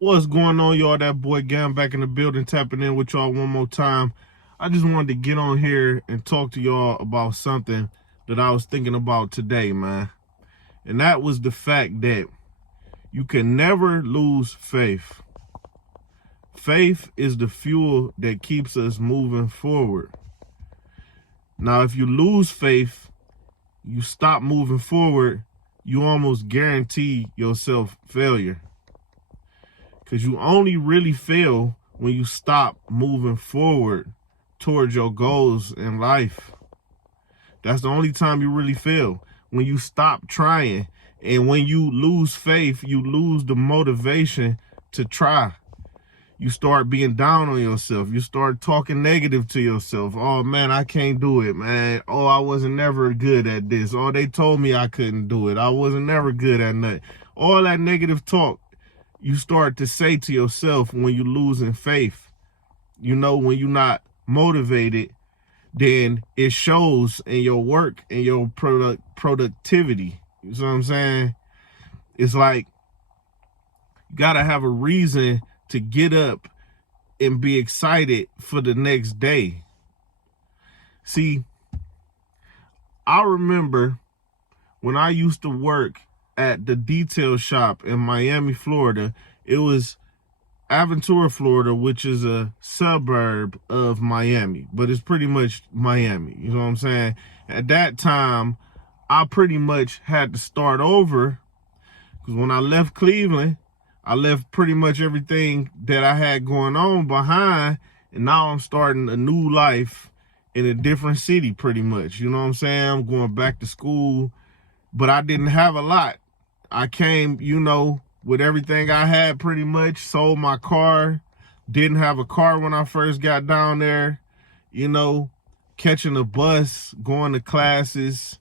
What's going on, y'all? That boy Gam back in the building, tapping in with y'all one more time. I just wanted to get on here and talk to y'all about something that I was thinking about today, man. And that was the fact that you can never lose faith. Faith is the fuel that keeps us moving forward. Now, if you lose faith, you stop moving forward, you almost guarantee yourself failure. Because you only really fail when you stop moving forward towards your goals in life. That's the only time you really fail. When you stop trying. And when you lose faith, you lose the motivation to try. You start being down on yourself. You start talking negative to yourself. Oh, man, I can't do it, man. Oh, I wasn't never good at this. Oh, they told me I couldn't do it. I wasn't never good at nothing. All that negative talk you start to say to yourself when you're losing faith. You know, when you're not motivated, then it shows in your work and your productivity. You know what I'm saying? It's like you got to have a reason to get up and be excited for the next day. See, I remember when I used to work at the detail shop in Miami, Florida. It was Aventura, Florida, which is a suburb of Miami, but it's pretty much Miami. You know what I'm saying? At that time, I pretty much had to start over because when I left Cleveland, I left pretty much everything that I had going on behind, and now I'm starting a new life in a different city pretty much. You know what I'm saying? I'm going back to school, but I didn't have a lot. I came, with everything I had pretty much, sold my car, didn't have a car when I first got down there, catching a bus, going to classes.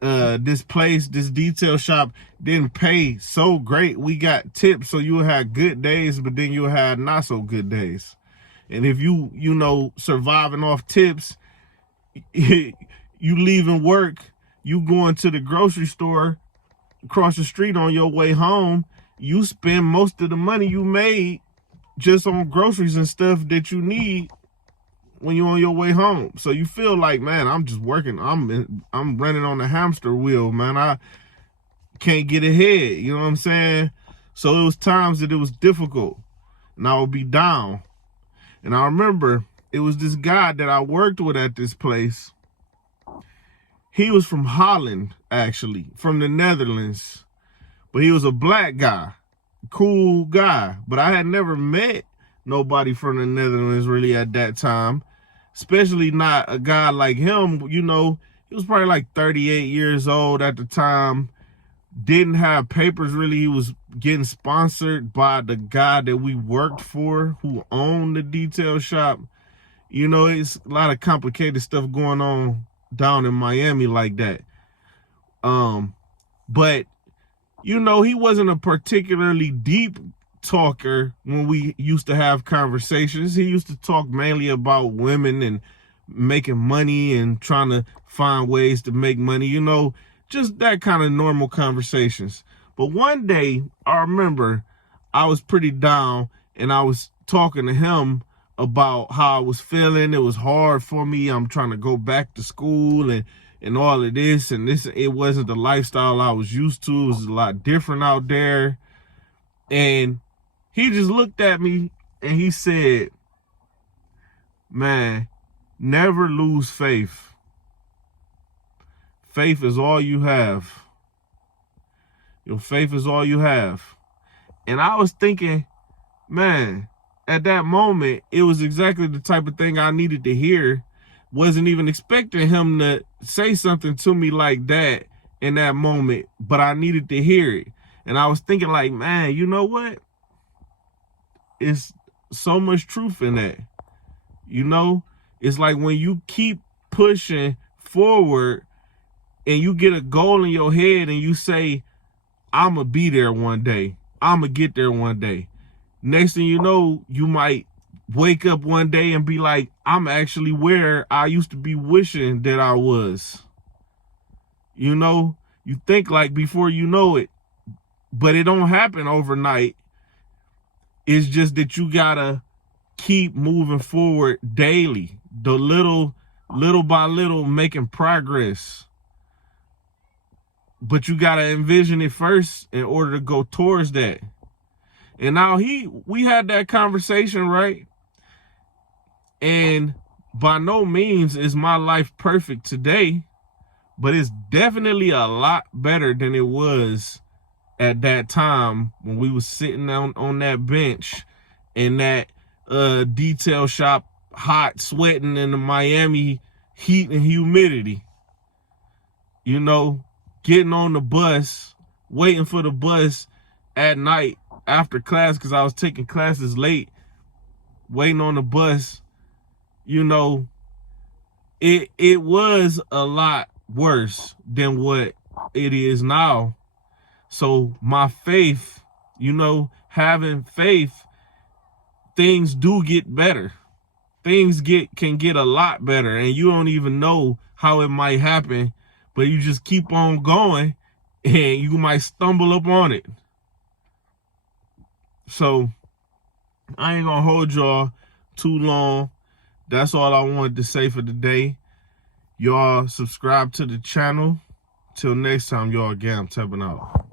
This detail shop didn't pay so great. We got tips, so you had good days, but then you had not so good days. And if you surviving off tips, you leaving work, you going to the grocery store across the street on your way home, you spend most of the money you made just on groceries and stuff that you need when you're on your way home. So you feel like, man, I'm just working. I'm running on the hamster wheel, man. I can't get ahead. You know what I'm saying? So it was times that it was difficult, and I would be down. And I remember it was this guy that I worked with at this place. He was from Holland, actually, from the Netherlands. But he was a black guy, cool guy. But I had never met nobody from the Netherlands really at that time, especially not a guy like him. He was probably like 38 years old at the time, didn't have papers really. He was getting sponsored by the guy that we worked for who owned the detail shop. It's a lot of complicated stuff going on down in Miami like that. But he wasn't a particularly deep talker when we used to have conversations. He used to talk mainly about women and making money and trying to find ways to make money, just that kind of normal conversations. But one day, I remember I was pretty down and I was talking to him about how I was feeling. It was hard for me. I'm trying to go back to school and all of this. And it wasn't the lifestyle I was used to. It was a lot different out there. And he just looked at me and he said, man, never lose faith. Faith is all you have. Your faith is all you have. And I was thinking, man, at that moment, it was exactly the type of thing I needed to hear. Wasn't even expecting him to say something to me like that in that moment, but I needed to hear it. And I was thinking like, man, you know what? It's so much truth in that. It's like when you keep pushing forward and you get a goal in your head and you say, I'm going to be there one day. I'm going to get there one day. Next thing you know, you might wake up one day and be like, I'm actually where I used to be wishing that I was. You think like before you know it, but it don't happen overnight. It's just that you gotta keep moving forward daily, the little by little, making progress. But you gotta envision it first in order to go towards that. And now we had that conversation, right? And by no means is my life perfect today, but it's definitely a lot better than it was at that time when we was sitting on that bench in that detail shop, hot, sweating in the Miami heat and humidity. You know, getting on the bus, waiting for the bus at night after class because I was taking classes late, waiting on the bus. You know, it was a lot worse than what it is now. So my faith, you know, having faith, things do get better. Things can get a lot better, and you don't even know how it might happen, but you just keep on going and you might stumble upon it. So I ain't gonna hold y'all too long. That's all I wanted to say for today. Y'all subscribe to the channel. Till next time, y'all, again, I'm tapping out.